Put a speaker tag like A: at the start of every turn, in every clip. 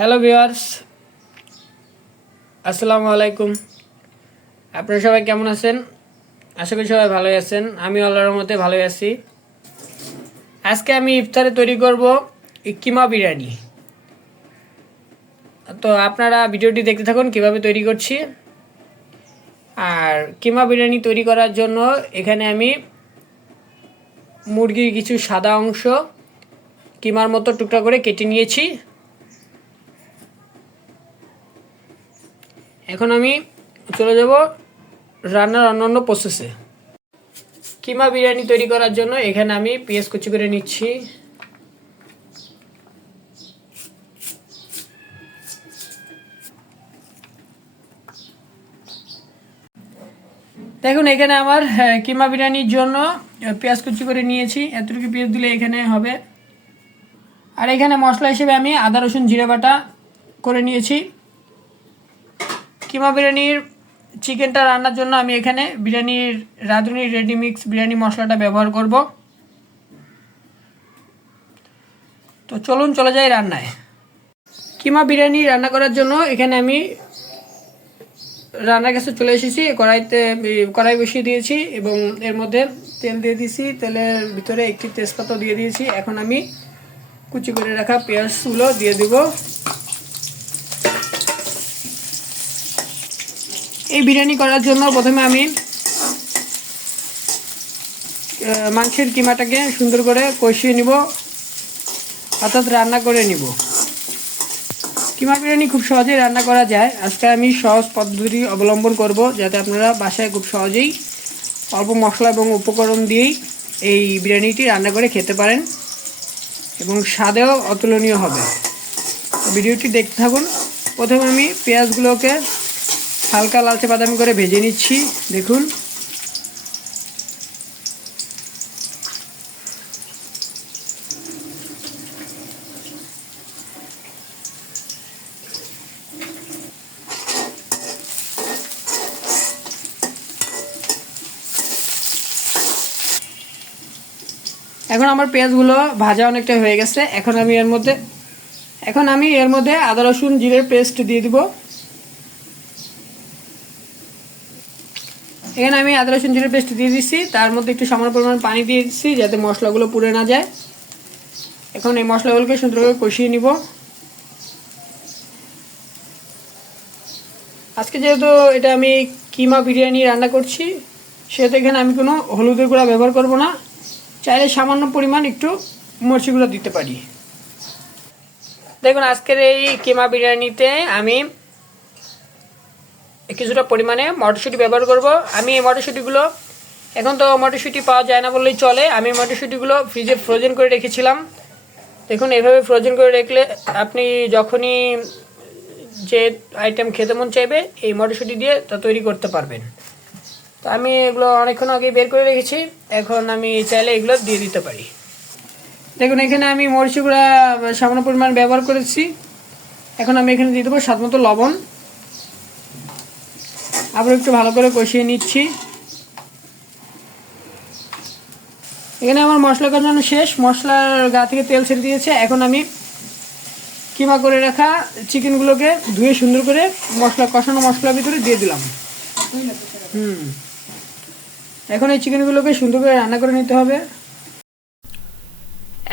A: Hello viewers আসসালামু আলাইকুম আপনারা সবাই কেমন আছেন? আশা করি সবাই ভালোই আছেন। আমি আল্লাহর মধ্যে ভালোই আছি। আজকে আমি ইফতারে তৈরি করব কিমা বিরিয়ানি। তো আপনারা ভিডিওটি দেখতে থাকুন, কীভাবে তৈরি করছি। আর কিমা বিরিয়ানি তৈরি করার জন্য এখানে আমি মুরগির কিছু সাদা অংশ, কিমার মতো টুকরা করে কেটে নিয়েছি। এখন আমি চলে যাব রান্নার অন্যান্য প্রসেসে কিমা বিরিয়ানি তৈরি করার জন্য এখানে আমি পেঁয়াজ কুচি করে নিচ্ছি। দেখুন এখানে আমার হ্যাঁ, কিমা বিরিয়ানির জন্য পেঁয়াজ কুচি করে নিয়েছি। এতটুকু পেঁয়াজ দিলে এখানে হবে। আর এখানে মশলা হিসেবে আমি আদা রসুন জিরে বাটা করে নিয়েছি। কিমা বিরিয়ানির চিকেনটা রান্নার জন্য আমি এখানে বিরিয়ানির রাঁধুনি রেডি মিক্স বিরিয়ানি মশলাটা ব্যবহার করব। তো চলুন, চলে যাই রান্নায়। কিমা বিরিয়ানি রান্না করার জন্য এখানে আমি রান্নার কাছে চলে এসেছি। কড়াইতে কড়াই বসিয়ে দিয়েছি এবং এর মধ্যে তেল দিয়ে দিয়েছি। তেলের ভিতরে একটি তেজপাতা দিয়ে দিয়েছি। এখন আমি কুচি করে রাখা পেঁয়াজগুলো দিয়ে দিব। এই বিরিয়ানি করার জন্য প্রথমে আমি মাংসের কিমাটাকে সুন্দর করে কষিয়ে নিব। অর্থাৎ রান্না করে নিব। কিমা বিরিয়ানি খুব সহজেই রান্না করা যায়। আজকে আমি সহজ পদ্ধতি অবলম্বন করব যাতে আপনারা বাসায় খুব সহজেই অল্প মশলা এবং উপকরণ দিয়েই এই বিরিয়ানিটি রান্না করে খেতে পারেন এবং স্বাদেও অতুলনীয় হবে। ভিডিওটি দেখতে থাকুন। প্রথমে আমি পেঁয়াজগুলোকে হালকা লালচে বাদামি করে ভেজে নিচ্ছি, দেখুন। এখন আমার পেঁয়াজগুলো ভাজা অনেকটা হয়ে গেছে। এখন আমি এর মধ্যে এখন আমি এর মধ্যে আদা রসুন জিরের পেস্ট দিয়ে দিব। এখানে আমি আদা, রসুন, জিরে পেস্ট দিয়ে দিচ্ছি তার মধ্যে একটু সামান্য পরিমাণ পানি দিয়ে দিচ্ছি যাতে মশলাগুলো পুড়ে না যায়। এখন এই মশলাগুলোকে সুন্দর করে কষিয়ে নিব। আজকে যেহেতু এটা আমি কিমা বিরিয়ানি রান্না করছি, সেহেতু এখানে আমি কোনো হলুদের গুঁড়া ব্যবহার করব না। চাইলে সামান্য পরিমাণ একটু মরচি গুঁড়া দিতে পারি। দেখুন, আজকের এই কিমা বিরিয়ানিতে আমি কিছুটা পরিমাণে মটরশুঁটি ব্যবহার করব। আমি এই মটরশুঁটিগুলো এখন তো মটরশুঁটি পাওয়া যায় না বললেই চলে। আমি মটরশুঁটিগুলো ফ্রিজে ফ্রোজেন করে রেখেছিলাম। দেখুন, এভাবে ফ্রোজেন করে রাখলে আপনি যখনই যে আইটেম খেতে মন চাইবে, এই মটরশুঁটি দিয়ে তা তৈরি করতে পারবেন। তো আমি এগুলো অনেকক্ষণ আগে বের করে রেখেছি। এখন আমি চাইলে এগুলো দিয়ে দিতে পারি। দেখুন, এখানে আমি মরিচগুলা সামান্য পরিমাণ ব্যবহার করেছি। এখন আমি এখানে দিয়ে দেবো মতো লবণ। আবার একটু ভালো করে কষিয়ে নিচ্ছি। এখানে আমার মশলা কষানো শেষ। মশলার গা থেকে তেল ছেড়ে দিয়েছে। এখন আমি কিমা করে রাখা চিকেনগুলোকে ধুয়ে সুন্দর করে মশলা কষানো মশলার ভিতরে দিয়ে দিলাম। হুম। এখন এই চিকেনগুলোকে সুন্দর করে রান্না করে নিতে হবে।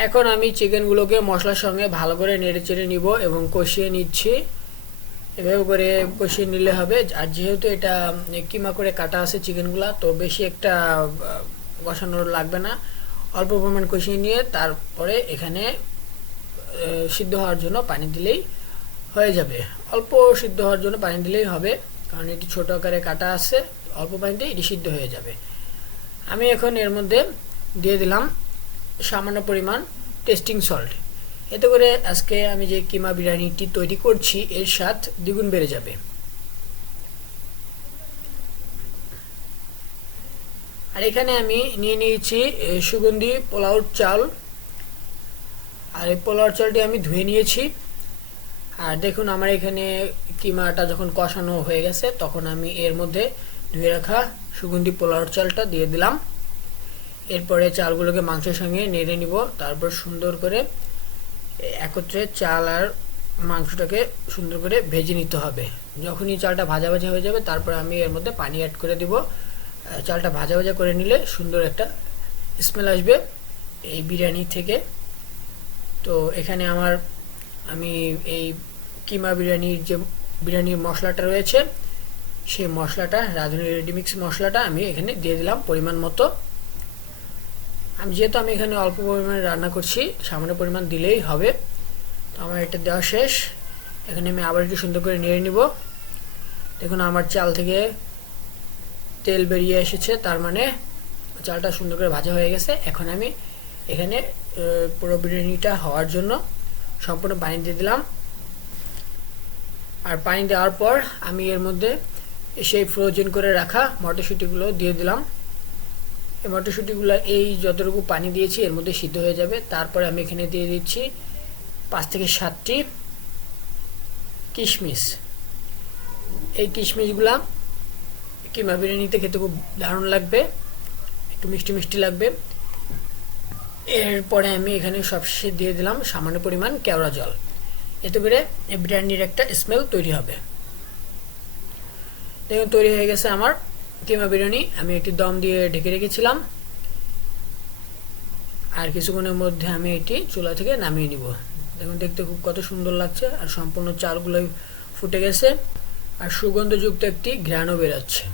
A: এখন আমি চিকেনগুলোকে মশলার সঙ্গে ভালো করে নেড়ে চেড়ে নিব এবং কষিয়ে নিচ্ছি। এভাবে করে কষিয়ে নিলে হবে। আর যেহেতু এটা কিমা করে কাটা আছে চিকেনগুলা, তো বেশি একটা কষানোর লাগবে না। অল্প পরিমাণ কষিয়ে নিয়ে তারপরে এখানে সিদ্ধ হওয়ার জন্য পানি দিলেই হয়ে যাবে। অল্প সিদ্ধ হওয়ার জন্য পানি দিলেই হবে, কারণ এটি ছোট আকারে কাটা আছে, অল্প পানিতে এটি সিদ্ধ হয়ে যাবে। আমি এখন এর মধ্যে দিয়ে দিলাম সামান্য পরিমাণ টেস্টিং সল্ট। এতে করে আজকে আমি যে কিমা বিরিয়ানিটি তৈরি করছি, এর স্বাদ দ্বিগুণ বেড়ে যাবে। আর এখানে আমি নিয়ে নিয়েছি সুগন্ধি পোলাওর চাল। আর এই পোলাওর চালটি আমি ধুয়ে নিয়েছি। আর দেখুন, আমার এখানে কিমাটা যখন কষানো হয়ে গেছে, তখন আমি এর মধ্যে ধুয়ে রাখা সুগন্ধি পোলাওর চালটা দিয়ে দিলাম। এরপরে চালগুলোকে মাংসের সঙ্গে নেড়ে নিব, তারপর সুন্দর করে একত্রে চাল আর মাংসটাকে সুন্দর করে ভেজে নিতে হবে। যখনই চালটা ভাজা ভাজা হয়ে যাবে, তারপর আমি এর মধ্যে পানি অ্যাড করে দিব। চালটা ভাজা ভাজা করে নিলে সুন্দর একটা স্মেল আসবে এই বিরিয়ানি থেকে। তো এখানে আমার, আমি এই কিমা বিরিয়ানির যে বিরিয়ানির মশলাটা রয়েছে, সেই মশলাটা, রাঁধুনি রেডিমিক্স মশলাটা আমি এখানে দিয়ে দিলাম পরিমাণ মতো। আমি যেহেতু আমি এখানে অল্প পরিমাণে রান্না করছি, সামান্য পরিমাণ দিলেই হবে। তো আমার এটা দেওয়া শেষ। এখানে আমি আবার একটু সুন্দর করে নেড়ে নিব। দেখুন, আমার চাল থেকে তেল বেরিয়ে এসেছে, তার মানে চালটা সুন্দর করে ভাজা হয়ে গেছে। এখন আমি এখানে পুরো বিরিয়ানিটা হওয়ার জন্য সম্পূর্ণ পানি দিয়ে দিলাম। আর পানি দেওয়ার পর আমি এর মধ্যে সেই ফ্রোজেন করে রাখা মটরশুঁটিগুলো দিয়ে দিলাম। মটরশুঁটিগুলো এই যতটুকু পানি দিয়েছি, এর মধ্যে সিদ্ধ হয়ে যাবে। তারপরে আমি এখানে দিয়ে দিচ্ছি পাঁচ থেকে সাতটি কিশমিশ। এই কিশমিশগুলা কিমা বিরিয়ানিতে খেতে খুব দারুণ লাগবে, একটু মিষ্টি মিষ্টি লাগবে। এরপরে আমি এখানে সবশেষে দিয়ে দিলাম সামান্য পরিমাণ কেওড়া জল। এতে করে এই বিরিয়ানির একটা স্মেল তৈরি হবে। দেখুন, তৈরি হয়ে গেছে আমার কিমা বিরিয়ানি, আমি একটি দম দিয়ে ঢেকে রেখেছিলাম। আর কিছুক্ষণের মধ্যে আমি এটি চুলা থেকে নামিয়ে নিব। দেখুন, দেখতে খুব কত সুন্দর লাগছে, আর সম্পূর্ণ চালগুলোই ফুটে গেছে, আর সুগন্ধযুক্ত একটি ঘ্রাণও বেরোচ্ছে।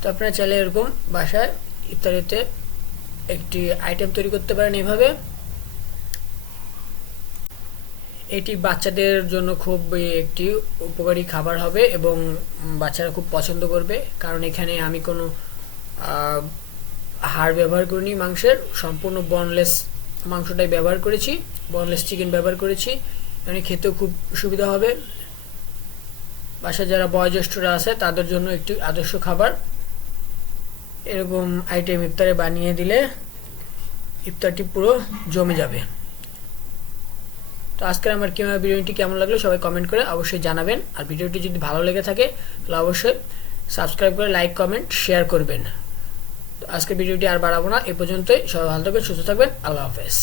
A: তো আপনারা চাইলে এরকম বাসায় ইত্যাদিতে একটি আইটেম তৈরি করতে পারেন এভাবে। এটি বাচ্চাদের জন্য খুব একটি উপকারী খাবার হবে এবং বাচ্চারা খুব পছন্দ করবে। কারণ এখানে আমি কোনো হাড় ব্যবহার করিনি মাংসের। সম্পূর্ণ বনলেস মাংসটাই ব্যবহার করেছি। বনলেস চিকেন ব্যবহার করেছি। মানে খেতেও খুব সুবিধা হবে। বাসায় যারা বয়োজ্যেষ্ঠরা আছে, তাদের জন্য একটি আদর্শ খাবার। এরকম আইটেম ইফতারে বানিয়ে দিলে ইফতারটি পুরো জমে যাবে। তো আজকের আমার কিমা বিরিয়ানিটি কেমন লাগল সবাই কমেন্ট করে অবশ্যই জানাবেন। আর ভিডিওটি যদি ভালো লেগে থাকে তাহলে অবশ্যই সাবস্ক্রাইব করে লাইক কমেন্ট শেয়ার করবেন। তো আজকের ভিডিওটি আর বাড়াবো না। এ পর্যন্তই। সবাই ভালো থাকবেন, সুস্থ থাকবেন। আল্লাহ হাফেজ।